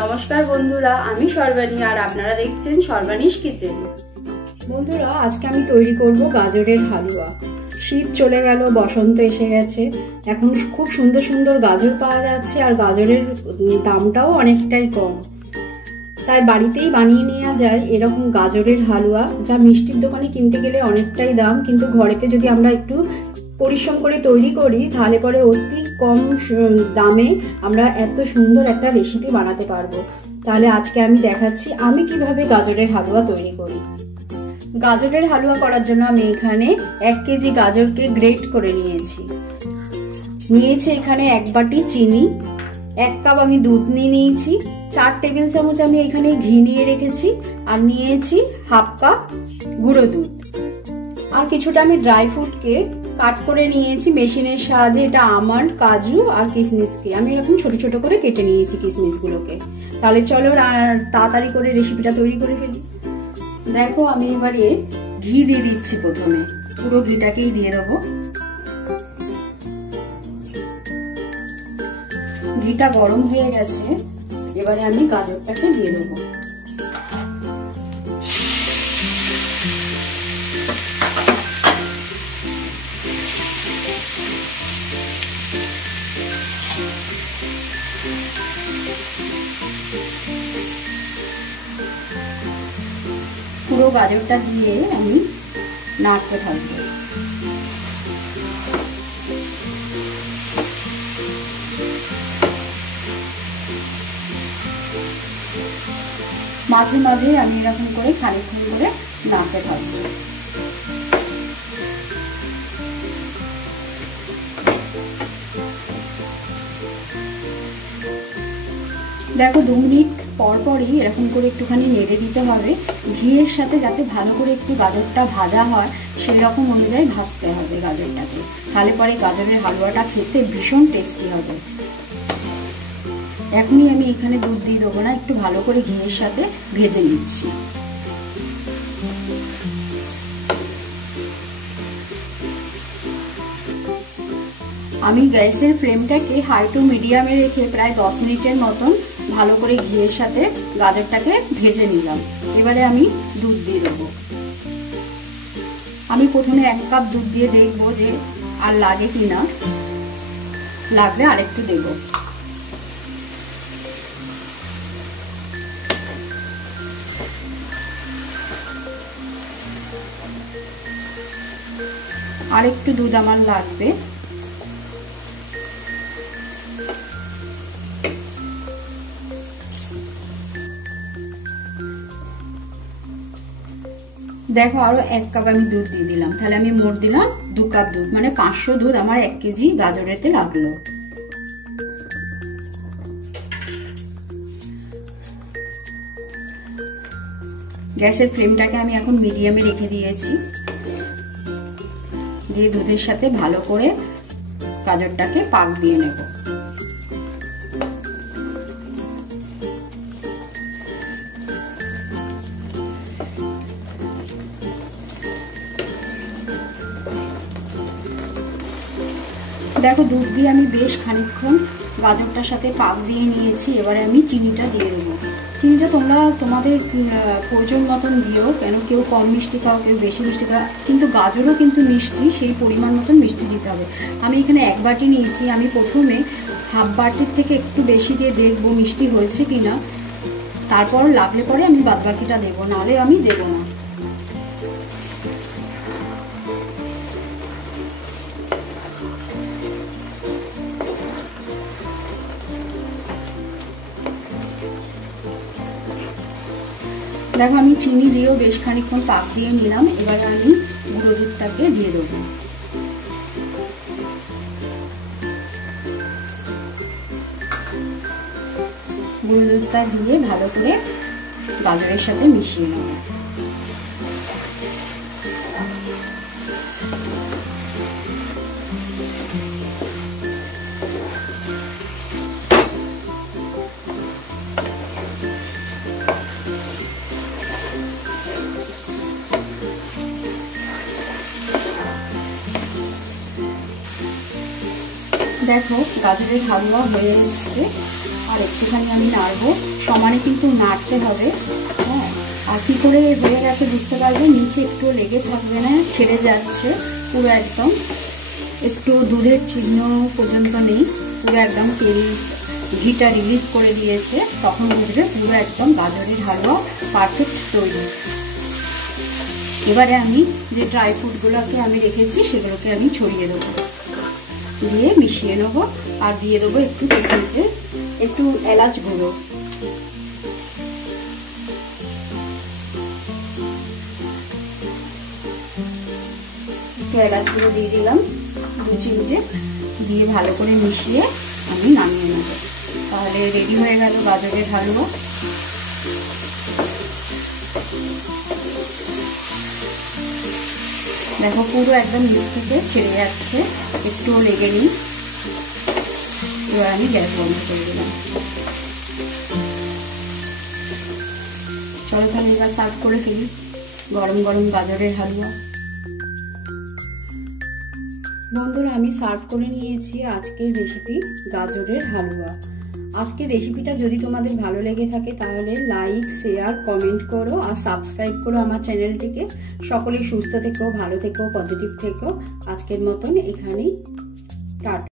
নমস্কার বন্ধুরা, আমি সর্বাণী আর আপনারা দেখছেন সর্বাণীস কিচেন। বন্ধুরা, আজকে আমি তৈরি করব গাজরের হালুয়া। শীত চলে গেল, বসন্ত এসে গেছে। এখন খুব সুন্দর সুন্দর গাজর পাওয়া যাচ্ছে আর গাজরের দামটাও অনেকটাই কম। তাই বাড়িতেই বানিয়ে নেওয়া যায় এরকম গাজরের হালুয়া, যা মিষ্টির দোকানে কিনতে গেলে অনেকটাই দাম, কিন্তু ঘরেতে যদি আমরা একটু পরিশ্রম করে তৈরি করি তাহলে পরে অতি কম দামে আমরা এত সুন্দর একটা রেসিপি বানাতে পারবো। তাহলে আজকে আমি দেখাচ্ছি আমি কিভাবে গাজরের হালুয়া তৈরি করি। গাজরের হালুয়া করার জন্য আমি এখানে 1 কেজি গাজরকে গ্রেট করে নিয়েছি। এখানে 1 বাটি চিনি, 1 কাপ আমি দুধ নিয়েছি, 4 টেবিল চামচ আমি এখানে ঘি নিয়ে রেখেছি, আর নিয়েছি 1/2 কাপ গুঁড়ো দুধ। আর কিছুটা আমি ড্রাই ফ্রুটকে কাট করে নিয়েছি মেশিনের সাহায্যে। এটা আমন্ড, কাজু আর কিশমিশকে আমি এরকম ছোট ছোট করে কেটে নিয়েছি কিশমিশগুলোকে। তাহলে চলো তাড়াতাড়ি করে রেসিপিটা তৈরি করে ফেলি। দেখো, আমি এবারে ঘি দিয়ে দিচ্ছি। প্রথমে পুরো ঘিটাকেই দিয়ে দেবো। ঘিটা গরম হয়ে গেছে, এবারে আমি গাজরটাকে দিয়ে দেবো। পুরো গাজরটা দিয়ে আমি নাড়তে থাকবো। মাঝে মাঝে আমি এরকম করে খানিকক্ষণ করে নাড়তে থাকবো। দেখো, 2 মিনিট পর পরই এরকম করে একটুখানি নেড়ে দিতে হবে। ঘিয়ের সাথে যাতে ভালো করে একটু গাজরটা ভাজা হয় সেই রকম অনুযায়ী ভাজতে হবে গাজরটাকে। তাহলে পরে গাজরের হালুয়াটা খেতে ভীষণ টেস্টি হবে। এখনই আমি এখানে দুধ দিয়ে দেবো না, একটু ভালো করে ঘিয়ের সাথে ভেজে নিচ্ছি। আমি গ্যাসের ফ্লেমটাকে হাই টু মিডিয়ামে রেখে প্রায় 10 মিনিটের মতন ভালো করে ঘিয়ের সাথে গাজরটাকে ভেজে নিলাম। এবারে আমি দুধ দিয়ে দেবো। আমি প্রথমে 1 কাপ দুধ দিয়ে দেখবো যে আর লাগে কিনা, লাগলে আরেকটু দেবো। আরেকটু দুধ আমার লাগবে। দেখো, আরো 1 কাপ আমি দুধ দিয়ে দিলাম। তাহলে আমি মোট দিলাম 2 কাপ দুধ, মানে 500 দুধ আমার 1 কেজি গাজরেতে লাগলো। গ্যাসের ফ্লেমটাকে আমি এখন মিডিয়ামে রেখে দিয়েছি। দিয়ে দুধের সাথে ভালো করে গাজরটাকে পাক দিয়ে নেব। দেখো, দুধ দিয়ে আমি বেশ খানিকক্ষণ গাজরটার সাথে পাক দিয়ে নিয়েছি। এবারে আমি চিনিটা দিয়ে দেবো। চিনিটা তোমরা তোমাদের প্রয়োজন মতন দিও, কেন কেউ কম মিষ্টি খাও, কেউ বেশি মিষ্টি খাও, কিন্তু গাজরও কিন্তু মিষ্টি, সেই পরিমাণ মতন মিষ্টি দিতে হবে। আমি এখানে 1 বাটি নিয়েছি। আমি প্রথমে 1/2 বাটির থেকে একটু বেশি দিয়ে দেখবো মিষ্টি হয়েছে কিনা, তারপর লাগলে পরে আমি বাদবাকিটা দেবো, নাহলে আমি দেবো না। দেখো, আমি চিনি দিয়েও বেশ খানিকক্ষণ পাক দিয়ে নিলাম। এবারে আমি গুঁড়ো দুধটাকে দিয়ে দেবো। গুঁড়ো দুধটা দিয়ে ভালো করে গাজরের সাথে মিশিয়ে নেব। দেখো গাজরের হালুয়া হয়ে এসেছে। আর একটুখানি আমি নাড়বো, সমানে কিন্তু নাড়তে হবে। হ্যাঁ, আর কি করে হয়ে গেছে বুঝতে পারবে, নিচে একটু লেগে থাকবে না, ছেড়ে যাচ্ছে পুরো একদম, একটু দুধের চিহ্ন পর্যন্ত নেই, পুরো একদম তেল ঘিটা রিলিজ করে দিয়েছে, তখন বুঝবে পুরো একদম গাজরের হালুয়া পারফেক্ট তৈরি। এবারে আমি যে ড্রাই ফ্রুটগুলোকে আমি রেখেছি সেগুলোকে আমি ছড়িয়ে দেবো, দিয়ে মিশিয়ে নেবো, আর দিয়ে দেবো একটু কিশমিশের একটু এলাচ গুঁড়ো। একটু এলাচ গুঁড়ো দিয়ে দিলাম 2 চিমটে, দিয়ে ভালো করে মিশিয়ে আমি নামিয়ে নেব। তাহলে রেডি হয়ে গেল গাজরের হালুয়া। দেখো পুরো একদম নিচ থেকে ছেড়ে যাচ্ছে, একটুও লেগে নেই। এবার আমি গ্যাস বন্ধ করে দিলাম। চলো তাহলে এবার সার্ভ করে ফেলি গরম গরম গাজরের হালুয়া। বন্ধুরা, আমি সার্ভ করে নিয়েছি আজকের রেসিপি গাজরের হালুয়া। আজকের রেসিপিটা যদি তোমাদের ভালো লেগে থাকে তাহলে লাইক, শেয়ার, কমেন্ট করো আর সাবস্ক্রাইব করো আমার চ্যানেলটিকে। সকলে সুস্থ থেকো, ভালো থেকো, পজিটিভ থেকো। আজকের মতন এখানেই টাটা।